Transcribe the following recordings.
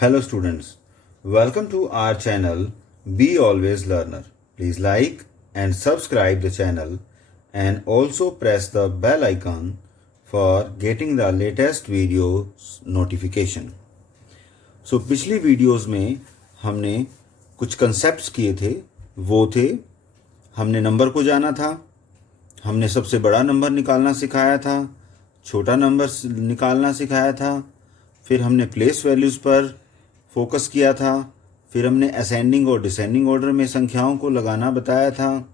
Hello students, welcome to our channel Be Always Learner. Please like and subscribe the channel and also press the bell icon for getting the latest videos notification. So पिछली videos में हमने कुछ concepts किए थे, वो थे हमने number को जाना था, हमने सबसे बड़ा नंबर निकालना सिखाया था, छोटा नंबर निकालना सिखाया था, फिर हमने प्लेस वैल्यूज़ पर फोकस किया था, फिर हमने असेंडिंग और डिसेंडिंग ऑर्डर में संख्याओं को लगाना बताया था,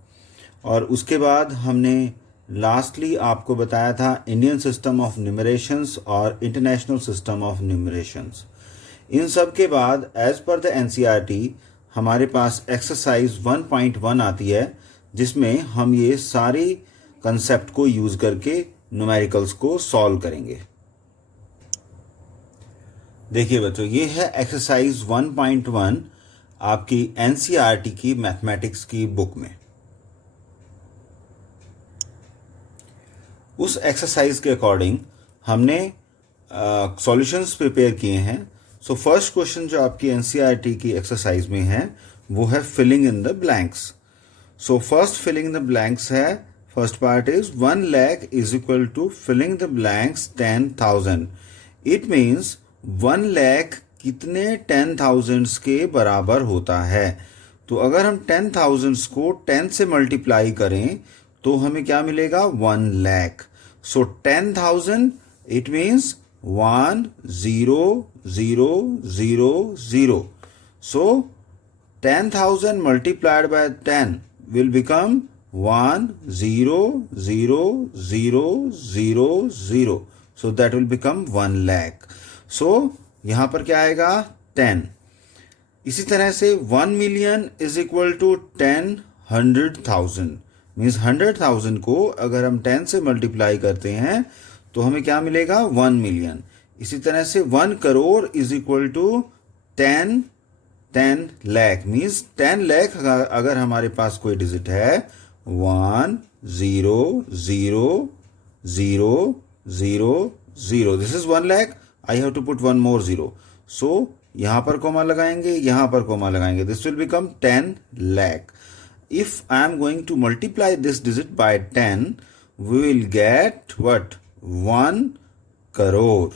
और उसके बाद हमने लास्टली आपको बताया था इंडियन सिस्टम ऑफ न्यूमरेशंस और इंटरनेशनल सिस्टम ऑफ न्यूमरेशंस। इन सब के बाद एज पर द एनसीईआरटी हमारे पास एक्सरसाइज 1.1 आती है, जिसमें हम ये सारी कंसेप्ट को यूज़ करके न्यूमेरिकल्स को सॉल्व करेंगे। देखिए बच्चों, ये है एक्सरसाइज 1.1 आपकी एनसीईआरटी की मैथमेटिक्स की बुक में। उस एक्सरसाइज के अकॉर्डिंग हमने सॉल्यूशंस प्रिपेयर किए हैं। सो फर्स्ट क्वेश्चन जो आपकी एनसीईआरटी की एक्सरसाइज में है वो है filling in the blanks. So first filling in the blanks है, first part is 1 lakh is equal to filling the blanks 10,000। It means 1 lakh कितने 10,000 के बराबर होता है। तो अगर हम 10,000 को 10 से मल्टीप्लाई करें तो हमें क्या मिलेगा, 1 lakh। So 10,000 it means 1 0 0 0 0। So 10,000 multiplied by 10 will become 1 0 0 0 0 0। So that will become 1 lakh। सो यहां पर क्या आएगा, 10। इसी तरह से 1 million is equal to 10 100,000। Means 100,000 को अगर हम 10 से मल्टीप्लाई करते हैं तो हमें क्या मिलेगा, 1 million। इसी तरह से 1 crore is equal to 10 lakh। Means 10 lakh अगर हमारे पास कोई डिजिट है 1 0 0 0 0 0, this is 1 lakh। I have to put 1 more 0। So यहां पर कोमा लगाएंगे, यहां पर कोमा लगाएंगे, this will become 10 lakh। If I am going to multiply this digit by 10 we will get what, 1 crore।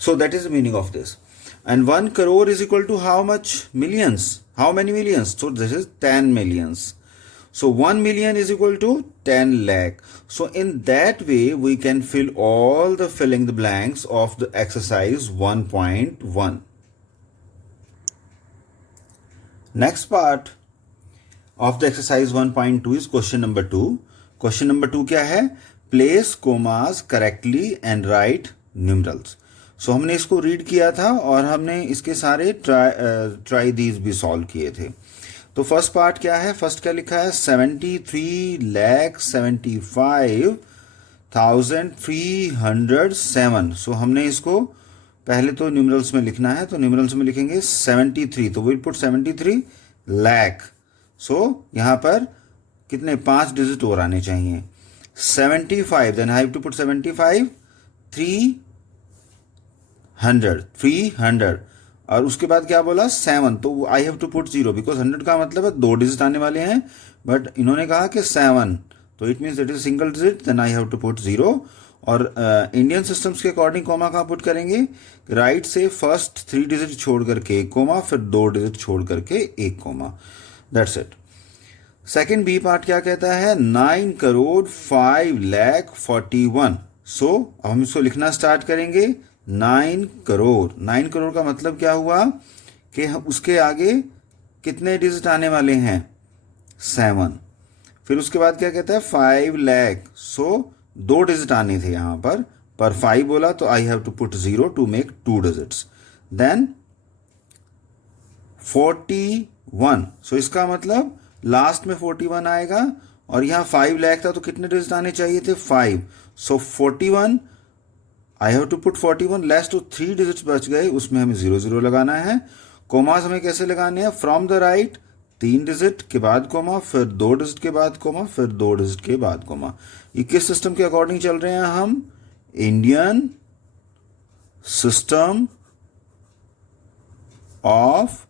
So that is the meaning of this. And 1 crore is equal to how much millions? How many millions? So this is 10 millions. So 1 million is equal to 10 lakh. So in that way we can fill all the filling the blanks of the exercise 1.1. Next part of the exercise 1.2 is question number 2. Question number 2 क्या है? Place commas correctly and write numerals. सो हमने इसको read किया था और हमने इसके सारे ट्राई दीज भी सॉल्व किए थे। तो फर्स्ट पार्ट क्या है, फर्स्ट क्या लिखा है, 73,75,307। सो हमने इसको पहले तो न्यूमरल्स में लिखना है, तो न्यूमरल्स में लिखेंगे 73, तो विल पुट 73 लाख। सो यहां पर कितने 5 डिजिट और आने चाहिए, 75, then I have to put 75 300 और उसके बाद क्या बोला 7, तो I have to put 0 because 100 का मतलब है 2 डिजिट आने वाले हैं, बट इन्होंने कहा कि 7, तो it means it is single digit, then I have to put 0। और इंडियन सिस्टम्स के अकॉर्डिंग कोमा कहाँ पुट करेंगे, राइट से फर्स्ट 3 डिजिट छोड़ करके एक कोमा, फिर 2 डिजिट छोड़ करके एक comma, that's it. Second B part क्या कहता है, 9 crore 5,41,000। सो अब हम इसको लिखना स्टार्ट करेंगे, 9 crore। 9 crore का मतलब क्या हुआ कि उसके आगे कितने डिजिट आने वाले हैं, 7। फिर उसके बाद क्या कहता है 5 lakh। सो 2 डिजिट आने थे यहां पर 5 बोला, तो I have to put 0 to make 2 digits. Then 41, so इसका मतलब लास्ट में 41 आएगा, और यहां 5 lakh था तो कितने डिजिट आने चाहिए थे, 5। So 41 I have to put 41, less to 3 digits बच गए, उसमें हमें 0 0 लगाना है। कोमास हमें कैसे लगाने हैं, फ्रॉम द राइट 3 डिजिट के बाद कोमा, फिर 2 डिजिट के बाद कोमा, फिर 2 डिजिट के बाद कोमा। ये किस सिस्टम के अकॉर्डिंग चल रहे हैं हम, Indian system of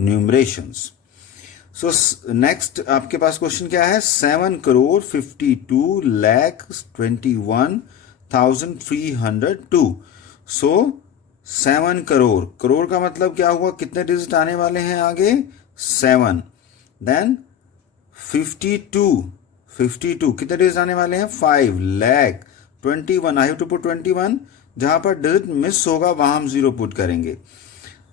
numerations. So next आपके पास क्वेश्चन क्या है, 7,52,21,302। सो 7 करोड़, करोड़ का मतलब क्या हुआ, कितने डिजिट आने वाले हैं आगे, 7। देन 52 कितने डिजिट आने वाले हैं, 5 lakh 21, I have to put 21, जहां पर डिजिट मिस होगा वहां हम 0 पुट करेंगे।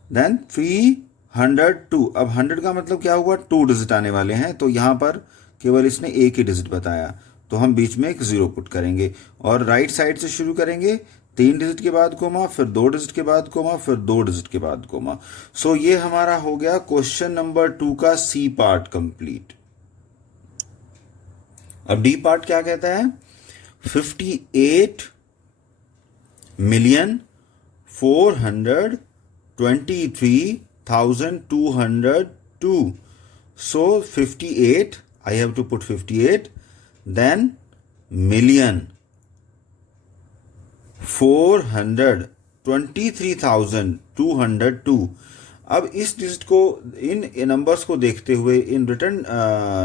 देन 302, अब 100 का मतलब क्या हुआ, 2 डिजिट आने वाले हैं, तो यहां पर केवल इसने एक ही डिजिट बताया, तो हम बीच में एक 0 पुट करेंगे और राइट साइड से शुरू करेंगे, 3 डिजिट के बाद कोमा, फिर 2 डिजिट के बाद कोमा, फिर 2 डिजिट के बाद कोमा। सो ये हमारा हो गया क्वेश्चन नंबर 2 का सी पार्ट कंप्लीट। अब डी पार्ट क्या कहता है, 58,423,202. So 58, I have to put 58, then million 423,202। अब इस डिजिट को, इन नंबर्स को देखते हुए, इन रिटर्न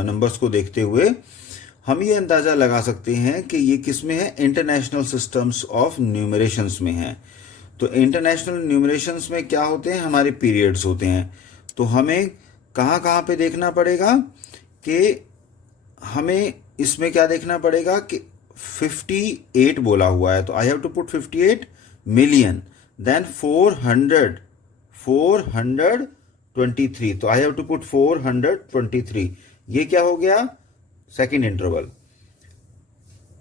नंबर्स को देखते हुए हम ये अंदाजा लगा सकते हैं कि ये किस में है, इंटरनेशनल सिस्टम्स ऑफ न्यूमरेशंस में है। तो इंटरनेशनल न्यूमरेशंस में क्या होते हैं, हमारे पीरियड्स होते हैं। तो हमें कहाँ पे देखना पड़ेगा कि हमें इसमें क्या देखना पड़ेगा कि 58 बोला हुआ है, तो I have to put 58 million, then 423, तो आई हैव टू पुट 423। ये क्या हो गया, सेकेंड इंटरवल।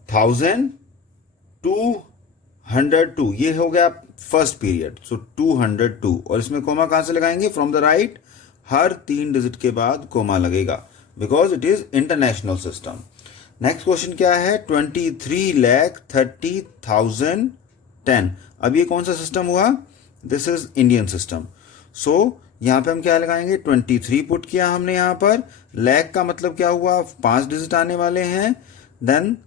1202, ये हो गया फर्स्ट पीरियड, सो 202, और इसमें कोमा कहां से लगाएंगे, from the right, her 3 digit के बाद कोमा लगेगा, because it is international system. Next question क्या है, 23,30,010। अब ये कौन सा सिस्टम हुआ, दिस इज इंडियन सिस्टम। सो यहां पे हम क्या लगाएंगे, 23 पुट किया हमने, यहां पर लैख का मतलब क्या हुआ, 5 डिजिट आने वाले हैं, देन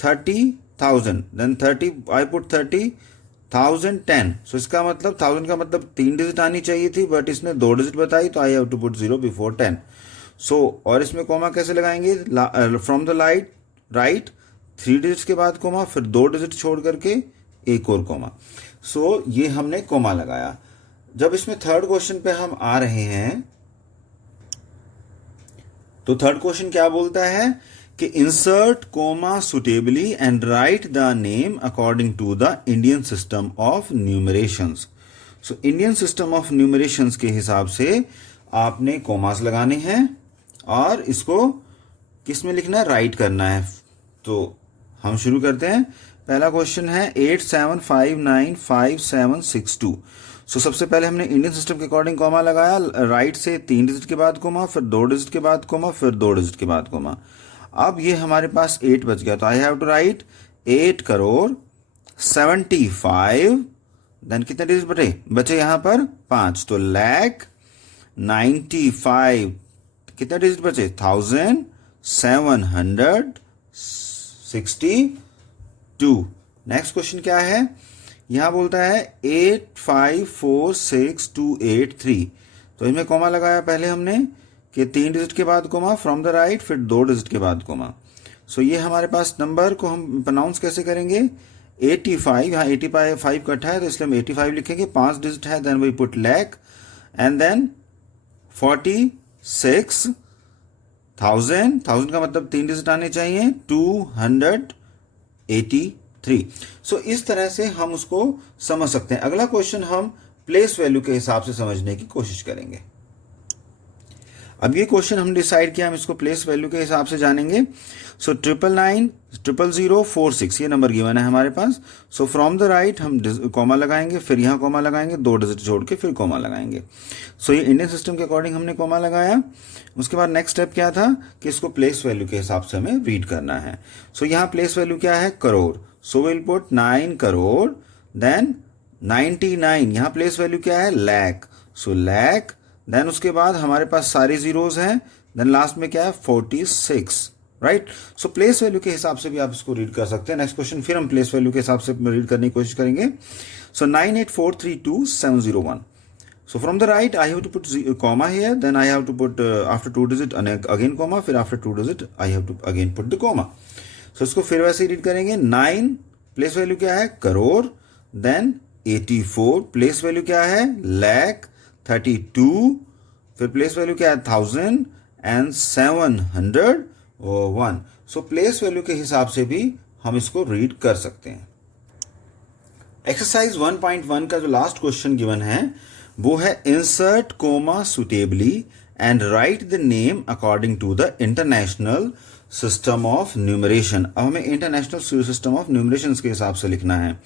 30,000, देन 30, आई पुट 30,010। सो इसका मतलब 1000 का मतलब 3 डिजिट आनी चाहिए थी, बट इसने 2 डिजिट बताई, तो I have to put 0 before 10। So और इसमें कोमा कैसे लगाएंगे, फ्रॉम द राइट 3 डिजिट के बाद कोमा, फिर 2 डिजिट छोड़ करके एक और कोमा। सो ये हमने कोमा लगाया। जब इसमें थर्ड क्वेश्चन पे हम आ रहे हैं, तो थर्ड क्वेश्चन क्या बोलता है कि insert comma suitably and write the name according to the Indian system of numerations. So Indian system of numerations के हिसाब से आपने कोमास लगाने हैं और इसको किस में लिखना है, राइट करना है। तो हम शुरू करते हैं। पहला क्वेश्चन है 87595762। सो सबसे पहले हमने इंडियन सिस्टम के अकॉर्डिंग कोमा लगाया, राइट से 3 डिजिट के बाद कोमा, फिर 2 डिजिट के बाद कोमा, फिर 2 डिजिट के बाद कोमा। अब ये हमारे पास 8 बच गया, तो I have to write 8 crore 75, देन कितने डिजिट बचे यहां पर 5, तो लाख 95, कितने डिजिट बचे 1762। नेक्स्ट क्वेश्चन क्या है, यहां बोलता है 8546283। तो इनमें कोमा लगाया पहले हमने कि 3 डिजिट के बाद कोमा, फ्रॉम द राइट, फिर 2 डिजिट के बाद कोमा। सो ये हमारे पास नंबर को हम प्रोनाउंस कैसे करेंगे, 85, यहाँ 85 इकट्ठा है तो इसलिए हम 85 लिखेंगे, 5 डिजिट है, then we put lakh, and then 46,000 का मतलब 3 डिजिट आने चाहिए, 283। सो इस तरह से हम उसको समझ सकते हैं। अगला क्वेश्चन हम प्लेस वैल्यू के हिसाब से समझने की कोशिश करेंगे। अब ये क्वेश्चन हम डिसाइड किया, हम इसको प्लेस वैल्यू के हिसाब से जानेंगे। सो 999,000,46 ये नंबर गिवन है हमारे पास। सो फ्रॉम द राइट हम कॉमा लगाएंगे, फिर यहाँ कॉमा लगाएंगे, 2 डिजिट छोड़ के फिर कॉमा लगाएंगे। सो ये इंडियन सिस्टम के अकॉर्डिंग हमने कॉमा लगाया। उसके बाद नेक्स्ट स्टेप क्या था कि इसको प्लेस वैल्यू के हिसाब से हमें रीड करना है। सो यहाँ प्लेस वैल्यू क्या है, crore, so will put 9 crore, then 99, यहाँ प्लेस वैल्यू क्या है, लाख, सो लाख, देन उसके बाद हमारे पास सारे जीरोज हैं, देन लास्ट में क्या है 46, राइट। सो प्लेस वैल्यू के हिसाब से भी आप इसको रीड कर सकते हैं। नेक्स्ट क्वेश्चन फिर हम प्लेस वैल्यू के हिसाब से रीड करने की कोशिश करेंगे। सो 98432701. So from the right, I have to put comma here, then I have to put after 2 digit again comma, फिर after 2 digit I have to again put the comma. So इसको फिर वैसे ही रीड करेंगे। 9 place value क्या है, crore, then 84 place value क्या है, लाख, 32 फिर प्लेस वैल्यू क्या है, 1000 एंड 701. सो प्लेस वैल्यू के हिसाब से भी हम इसको रीड कर सकते हैं। एक्सरसाइज 1.1 का जो लास्ट क्वेश्चन गिवन है वो है insert comma suitably and write the name according to the international system of numeration. अब हमें इंटरनेशनल सिस्टम ऑफ न्यूमरेशन के हिसाब से लिखना है।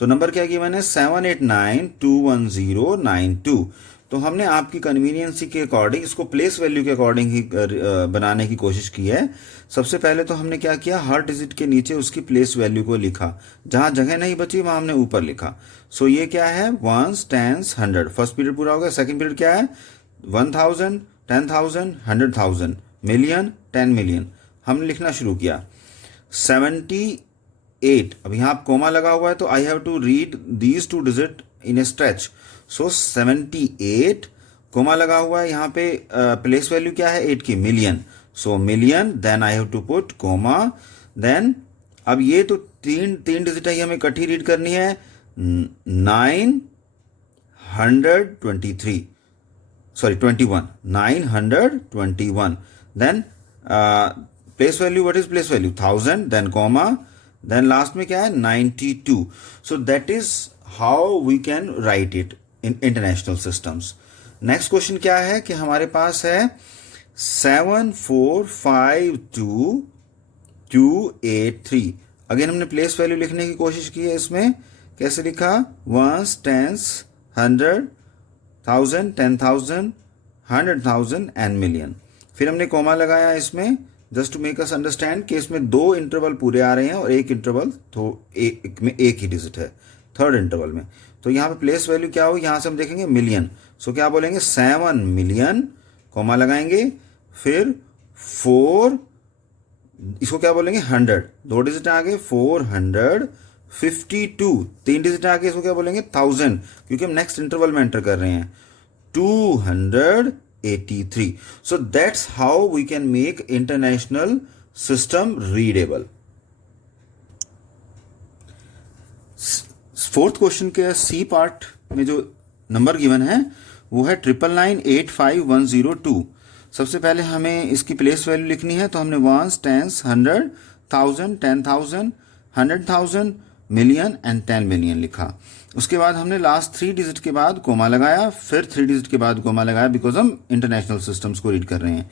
तो नंबर क्या गिवन है, 78921092। तो हमने आपकी कन्वीनियंसी के अकॉर्डिंग इसको प्लेस वैल्यू के अकॉर्डिंग ही बनाने की कोशिश की है। सबसे पहले तो हमने क्या किया, हर डिजिट के नीचे उसकी प्लेस वैल्यू को लिखा, जहां जगह नहीं बची वहां हमने ऊपर लिखा। सो ये क्या है, वंस, टेंस, 100। फर्स्ट पीरियड पूरा हो गया। सेकंड पीरियड क्या है, 1000, 10,000, 100,000, मिलियन, 10 मिलियन। हमने लिखना शुरू किया। 78, अब यहां कोमा लगा हुआ है तो I have to read these 2 digit in a stretch. So 78 comma लगा हुआ है, यहाँ पे प्लेस वैल्यू क्या है, 8 की, million. So million, then I have to put comma, then अब ये तो तीन डिजिट है, हमें इकट्ठी रीड करनी है। 923, sorry 21, 921, then place value, what is place value, 1000, then comma, then last में क्या है, 92। So that is how we can write it in international systems. Next question क्या है कि हमारे पास है 7452283। अगेन हमने प्लेस वैल्यू लिखने की कोशिश की है। इसमें कैसे लिखा, वंस, टेंस, 100, 1000, 10,000, 100,000 एंड मिलियन। फिर हमने कोमा लगाया इसमें, just to make us understand कि इसमें 2 इंटरवल पूरे आ रहे हैं और 1 इंटरवल तो में 1 ही डिजिट है थर्ड इंटरवल में। तो यहाँ पे प्लेस वैल्यू क्या हो, यहां से हम देखेंगे मिलियन। सो क्या बोलेंगे, 7 मिलियन, कोमा लगाएंगे, फिर 4, इसको क्या बोलेंगे, 100, 2 डिजिट आगे, 452, 3 डिजिट आगे, इसको क्या बोलेंगे, 1000, क्योंकि हम नेक्स्ट इंटरवल में एंटर कर रहे हैं, 283। So that's how we can make international system readable. Fourth question के सी पार्ट में जो नंबर गिवन है वो है 999,85102। सबसे पहले हमें इसकी प्लेस वैल्यू लिखनी है, तो हमने ones, tens, 100, 1000, 10,000, 100,000, million and 10 million लिखा। उसके बाद हमने लास्ट 3 डिजिट के बाद कोमा लगाया, फिर 3 डिजिट के बाद कोमा लगाया, बिकॉज हम इंटरनेशनल सिस्टम्स को रीड कर रहे हैं।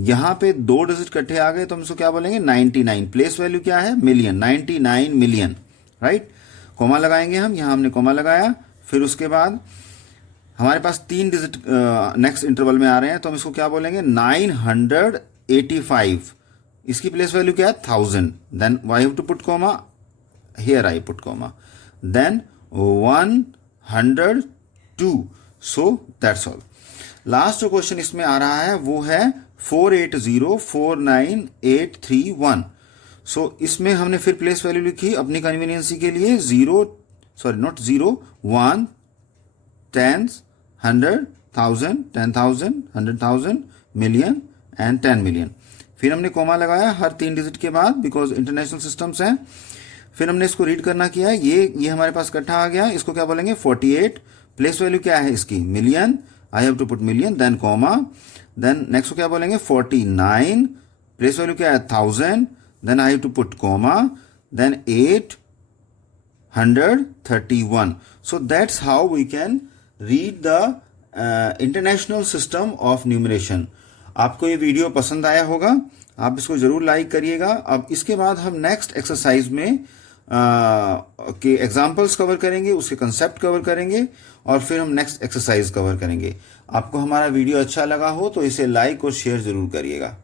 यहां पे 2 डिजिट इकट्ठे आ गए तो हम इसको क्या बोलेंगे, 99। प्लेस वैल्यू क्या है, मिलियन, 99 मिलियन, राइट। कोमा लगाएंगे हम, यहां हमने कोमा लगाया। फिर उसके बाद हमारे पास 3 डिजिट नेक्स्ट इंटरवल में आ रहे हैं, तो हम इसको क्या बोलेंगे, 985। इसकी प्लेस वैल्यू क्या है, 1000, then I have to put comma, here I put comma, then 102। So that's all. Last जो क्वेश्चन इसमें आ रहा है वो है 480,49831। सो इसमें हमने फिर प्लेस वैल्यू लिखी अपनी कन्वीनियंसी के लिए, 1, 10, 100, 1000, 10,000, 100,000, मिलियन एंड 10 मिलियन। फिर हमने कोमा लगाया हर 3 डिजिट के बाद, बिकॉज इंटरनेशनल सिस्टम्स हैं। फिर हमने इसको रीड करना किया, ये हमारे पास इकट्ठा आ गया। इसको क्या बोलेंगे, 48। प्लेस वैल्यू क्या है इसकी, million, I have to put million, then comma, then next को क्या बोलेंगे, 49। प्लेस वैल्यू क्या है, 1000, then I have to put comma, then 831. So that's how we can read the international system of numeration. आपको ये वीडियो पसंद आया होगा, आप इसको जरूर लाइक करिएगा। अब इसके बाद हम नेक्स्ट एक्सरसाइज में के एग्जाम्पल्स कवर करेंगे, उसके कंसेप्ट कवर करेंगे और फिर हम नेक्स्ट एक्सरसाइज कवर करेंगे। आपको हमारा वीडियो अच्छा लगा हो तो इसे लाइक और शेयर जरूर करिएगा।